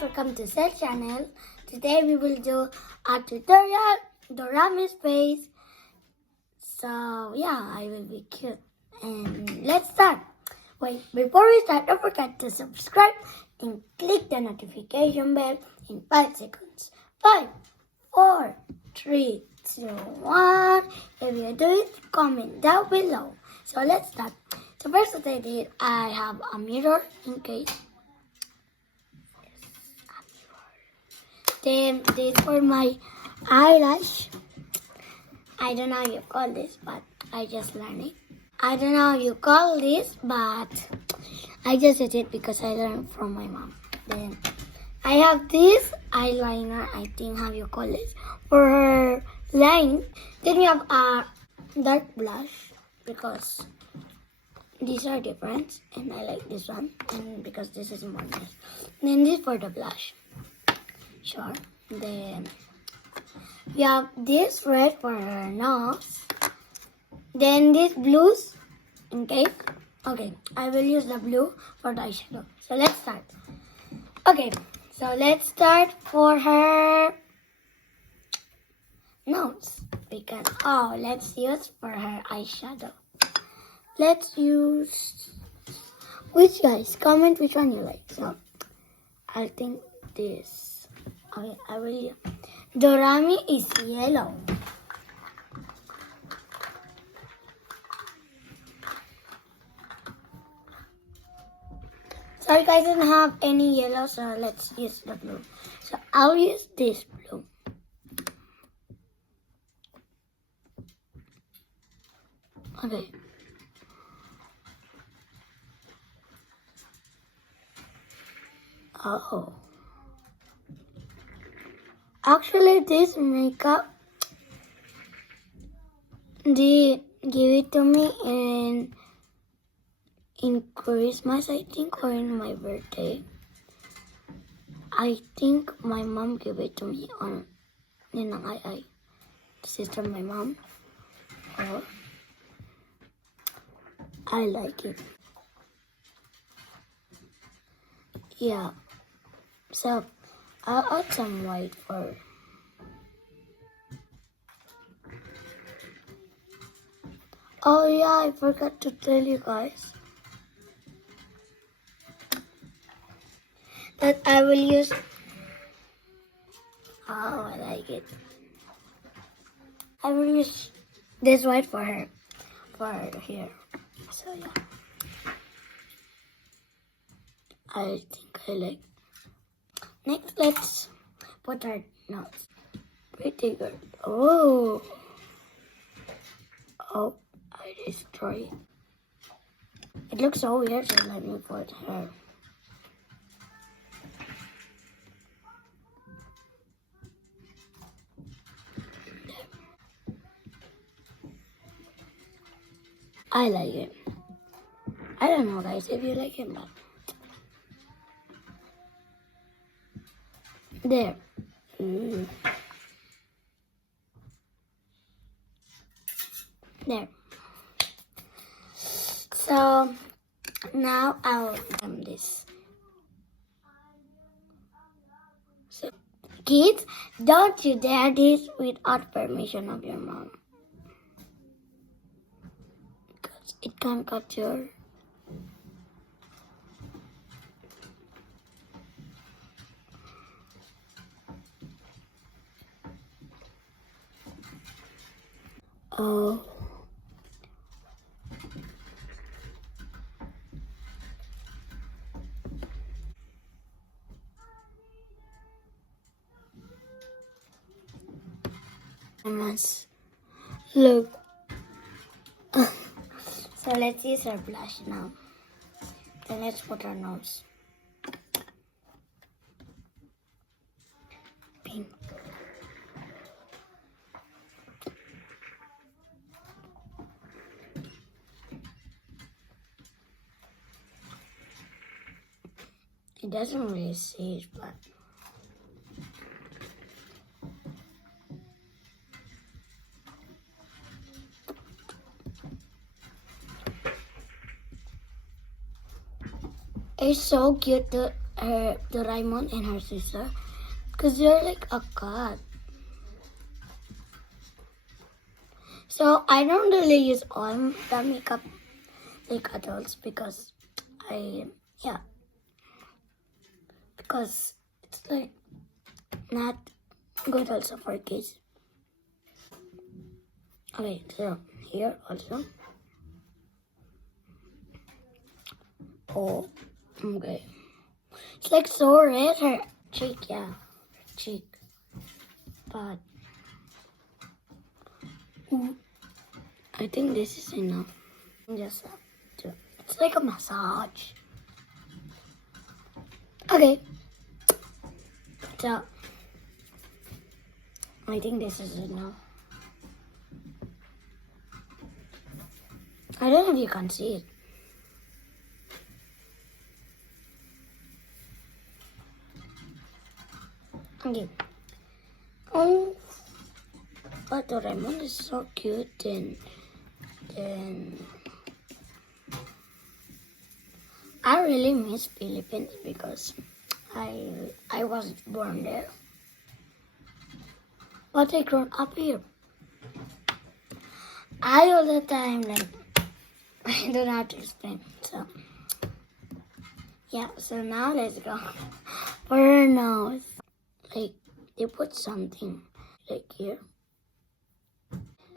guys, welcome to Cell channel. Today we will do a tutorial, Dorami's face. So yeah, I will be cute. And let's start. Wait, before we start, don't forget to subscribe and click the notification bell in 5 seconds. 5, 4, 3, 2, 1. If you do it, comment down below. So let's start. So first what I did, I have a mirror in case. Then this for my eyelash. I don't know how you call this, but I just learned it. I don't know how you call this, but I just did it because I learned from my mom. Then I have this eyeliner, I think how you call it, for her line. Then we have a dark blush because these are different and I like this one and because this is more nice. Then this for the blush. Sure. Then we have this red for her nose. Then this blues. Okay. Okay. I will use the blue for the eyeshadow. So let's start. Okay. So let's start for her nose. Let's use for her eyeshadow. Let's use which guys? Comment which one you like. So I think this. Okay, I will. Dorami is yellow. Sorry guys, I didn't have any yellow, so let's use the blue. So I'll use this blue. Okay. Oh. Actually, this makeup, they give it to me in Christmas, I think, or in my birthday. I think my mom gave it to me on sister my mom. Oh, I like it. Yeah. So I'll add some white for. Oh yeah, I forgot to tell you guys that I will use. Oh, I like it. I will use this white for her, here. So yeah, I think I like. Next, let's put our nose. Pretty good. Oh, I destroyed it. It looks so weird, so let me put her. I like it. I don't know, guys, if you like it, but there. There. So now I'll do this. So kids, don't you dare this without permission of your mom, because it can cut your. Oh. I must look. So let's use our blush now. Then let's put our nose. Pink. It doesn't really see it, but it's so cute. Doraemon and her sister, because they're like a cat. So I don't really use all the makeup like adults because because it's like not good also for kids. Okay, so here also. Oh, okay. It's like so red, her cheek, cheek. But I think this is enough. Just it's like a massage. Okay. So I think this is enough. I don't know if you can see it. Okay. Oh, but Doraemon is so cute and I really miss Philippines because I was born there. But I grew up here. I all the time like I don't know how to explain. So yeah, so now let's go for her nose. Like they put something like here.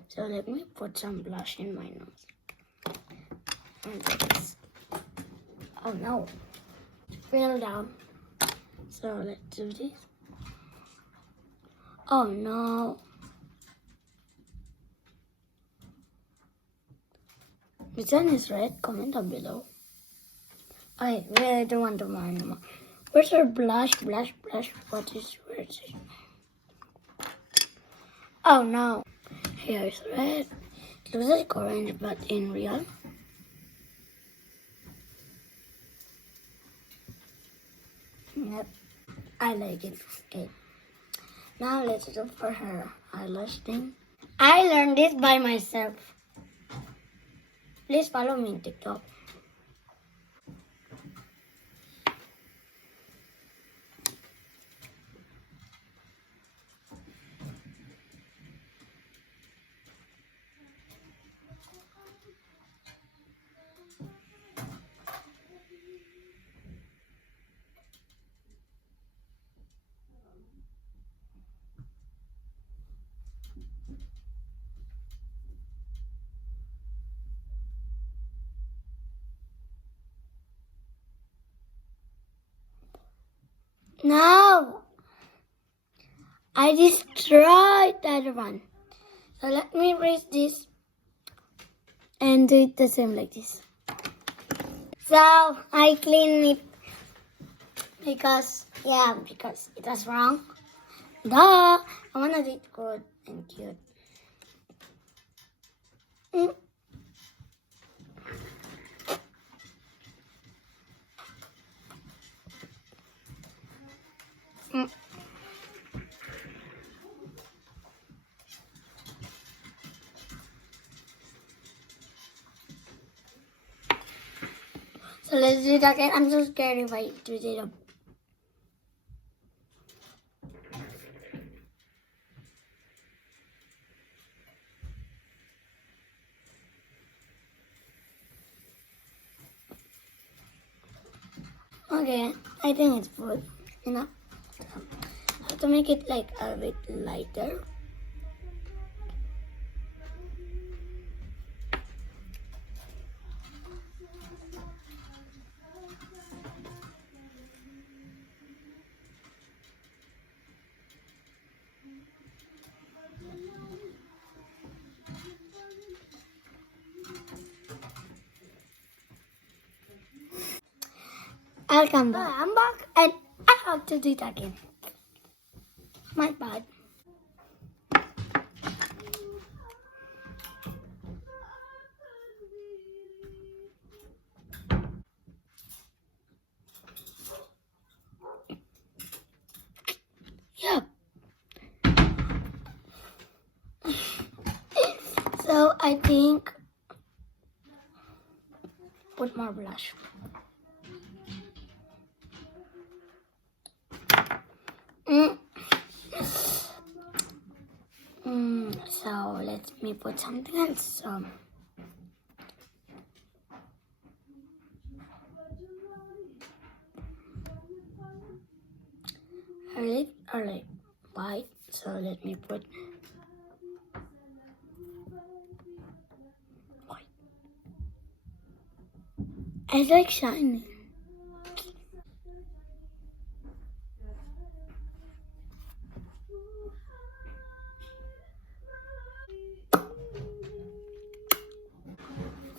So let me put some blush in my nose. And this. Oh no, it fell down. So let's do this. Oh no. Which one is red? Comment down below. Okay, I don't want to more anymore. Where's her blush? Blush. Where is it? Oh no. Here's red. It looks like orange, but in real. Yep. I like it. Okay. Now let's do for her eyelash thing. I learned this by myself. Please follow me on TikTok. No! I destroyed the other one. So let me erase this and do it the same like this. So I clean it because it was wrong. Duh! I wanna do it good and cute. So let's do it again. I'm so scared if I do it. Okay, I think it's good enough. I have to make it like a bit lighter. I'll come back. I'm back and I have to do it again. My bad. Yeah. So I think put more blush. me put something else. So her lips are like white, so let me put white. It's like shiny.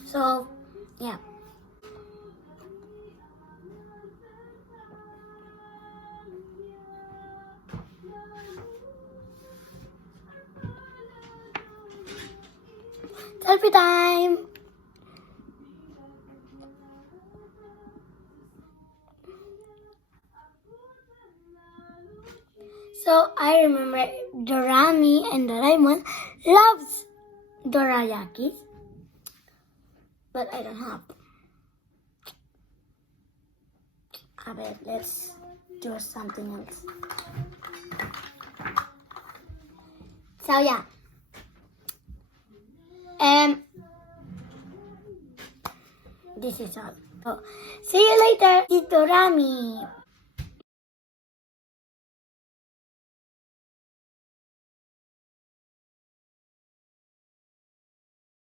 So yeah. Selfie time! So I remember Dorami and Doraemon loves dorayakis, but I don't have. Okay, let's do something else. So yeah. This is all. So, see you later. It's Dorami.